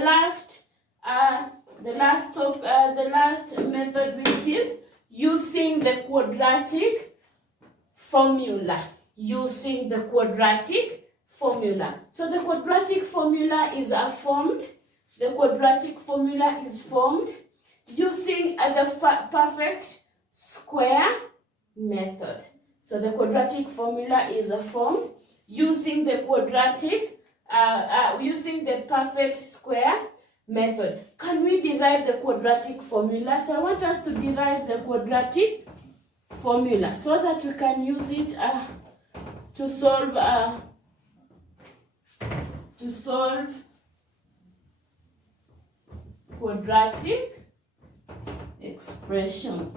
last method, which is using the quadratic formula. Using the quadratic formula. So the quadratic formula is formed. The quadratic formula is formed using the perfect square method. So the quadratic formula is formed using the using the perfect square method. Can we derive the quadratic formula? So I want us to derive the quadratic formula so that we can use it to solve quadratic expression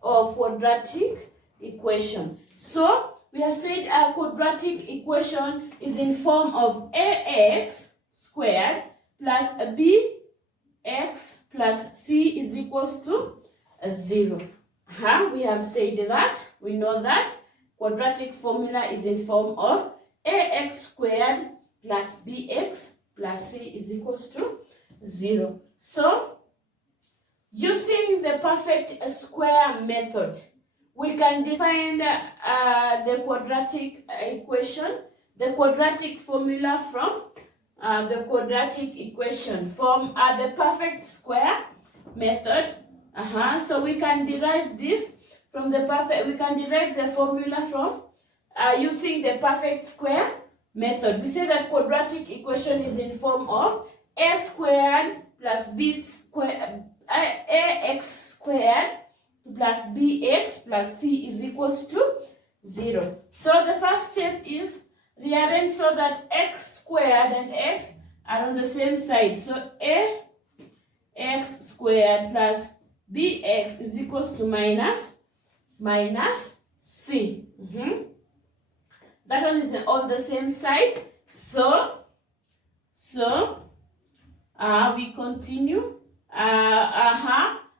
or quadratic equation. So we have said a quadratic equation is in form of ax squared plus bx plus c is equals to 0. We have said that. We know that quadratic formula is in form of ax squared plus bx plus c is equals to 0. So, using the perfect square method, we can define the quadratic equation, the quadratic formula from the quadratic equation from the perfect square method. So we can derive this from the perfect. We can derive the formula from using the perfect square method. We say that quadratic equation is in form of a squared plus b squared, ax squared plus bx plus c is equals to 0. So the first step is rearrange so that x squared and x are on the same side. So ax squared plus bx is equals to minus c. That one is on the same side. So we continue.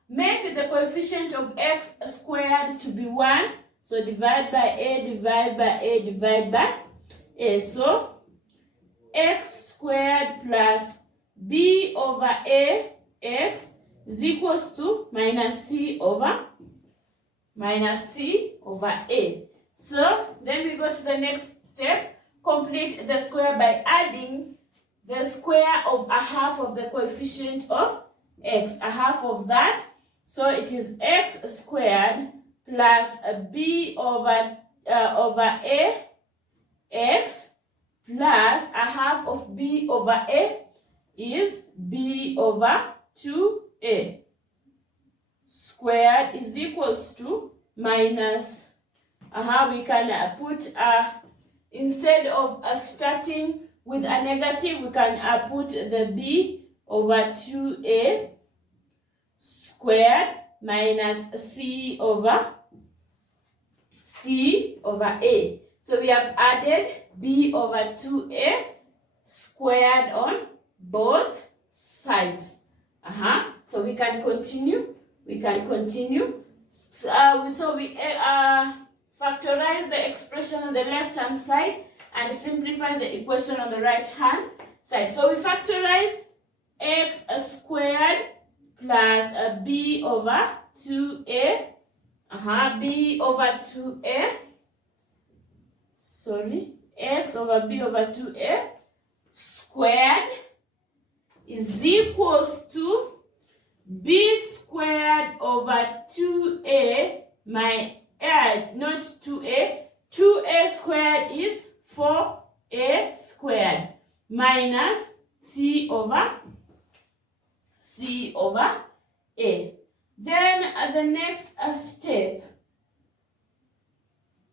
Make the coefficient of x squared to be 1. So divide by a, divide by a, divide by a. So x squared plus b over a x is equals to minus c over a. So then we go to the next step. Complete the square by adding the square of a half of the coefficient of x, a half of that. So it is x squared plus b over a x plus a half of b over a is b over 2a squared is equals to minus, we can put, instead of starting with a negative, we can put the b over 2a squared minus c over a. So we have added b over 2a squared on both sides. So we can continue. So we factorize the expression on the left hand side and simplify the equation on the right hand side. So we factorize x squared plus b over 2a, b over 2a, x over b over 2a squared is equals to b squared over 2a, not 2a, 2a squared is 4a squared minus c over a. Then the next step,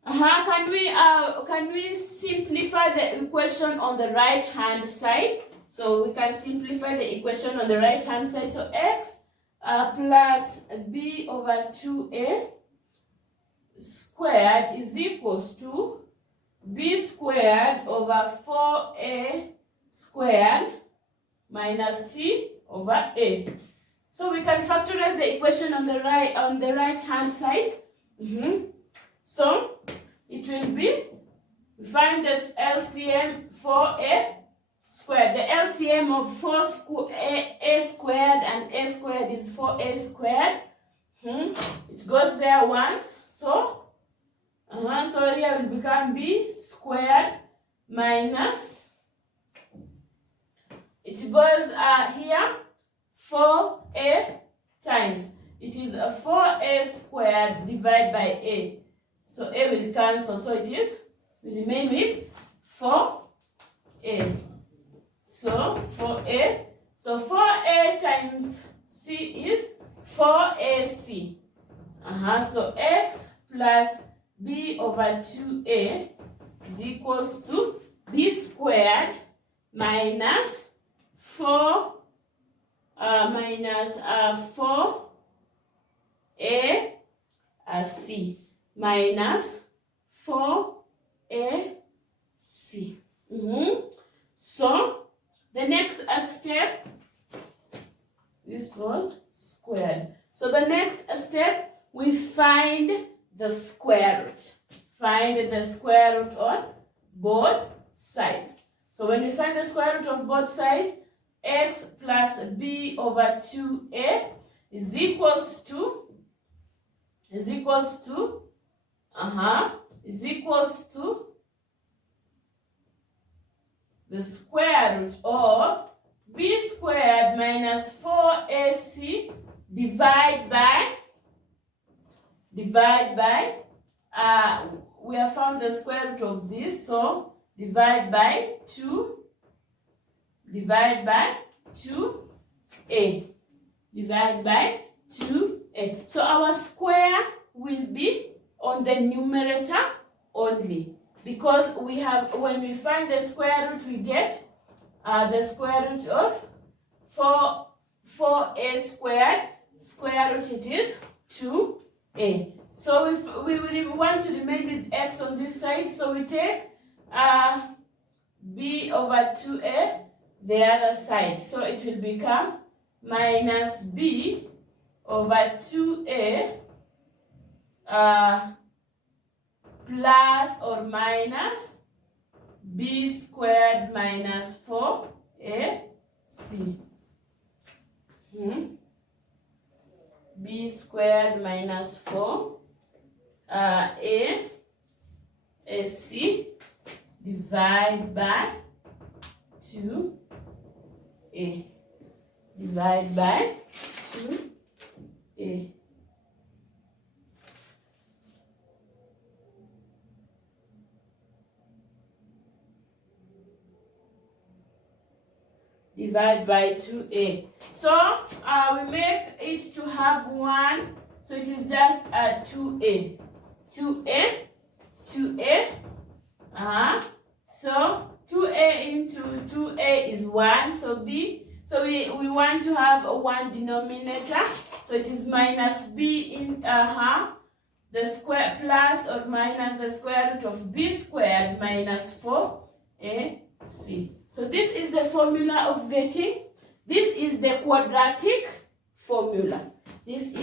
can we simplify the equation on the right hand side? So we can simplify the equation on the right hand side. So x plus b over 2a squared is equals to b squared over 4a squared minus c over a. So we can factorize the equation on the right hand side. So it will be, find this LCM 4a squared. The LCM of 4a squared and a squared is 4a squared. It goes there once. So, so here will become b squared minus, it goes here 4a times. It is a 4a squared divided by a. So a will cancel. So it is, we remain with 4a. So 4a. So 4a times c is 4ac. So x plus b over 2a is equals to b squared minus 4 4ac minus 4ac. So the next step, this was squared. So the next step, we find the square root. Find the square root on both sides. So when we find the square root of both sides, x plus b over 2a is equals to the square root of b squared minus 4ac divide by we have found the square root of this, so divide by 2 divide by 2a. Divide by 2a. So our square will be on the numerator only, because we have, when we find the square root, we get the square root of 4a squared. Square root, it is 2a. So if we want to remain with x on this side, so we take b over 2a the other side. So it will become minus b over 2a plus or minus b squared minus 4ac. B squared minus 4ac divide by 2a. Divide by 2a. Divide by 2a. So we make it to have 1. So it is just 2a. 2a. So 2a into 2a is 1. So b. So we want to have a 1 denominator. So it is minus b in the square plus or minus the square root of b squared minus 4ac. So this is the formula of getting. This is the quadratic formula. This is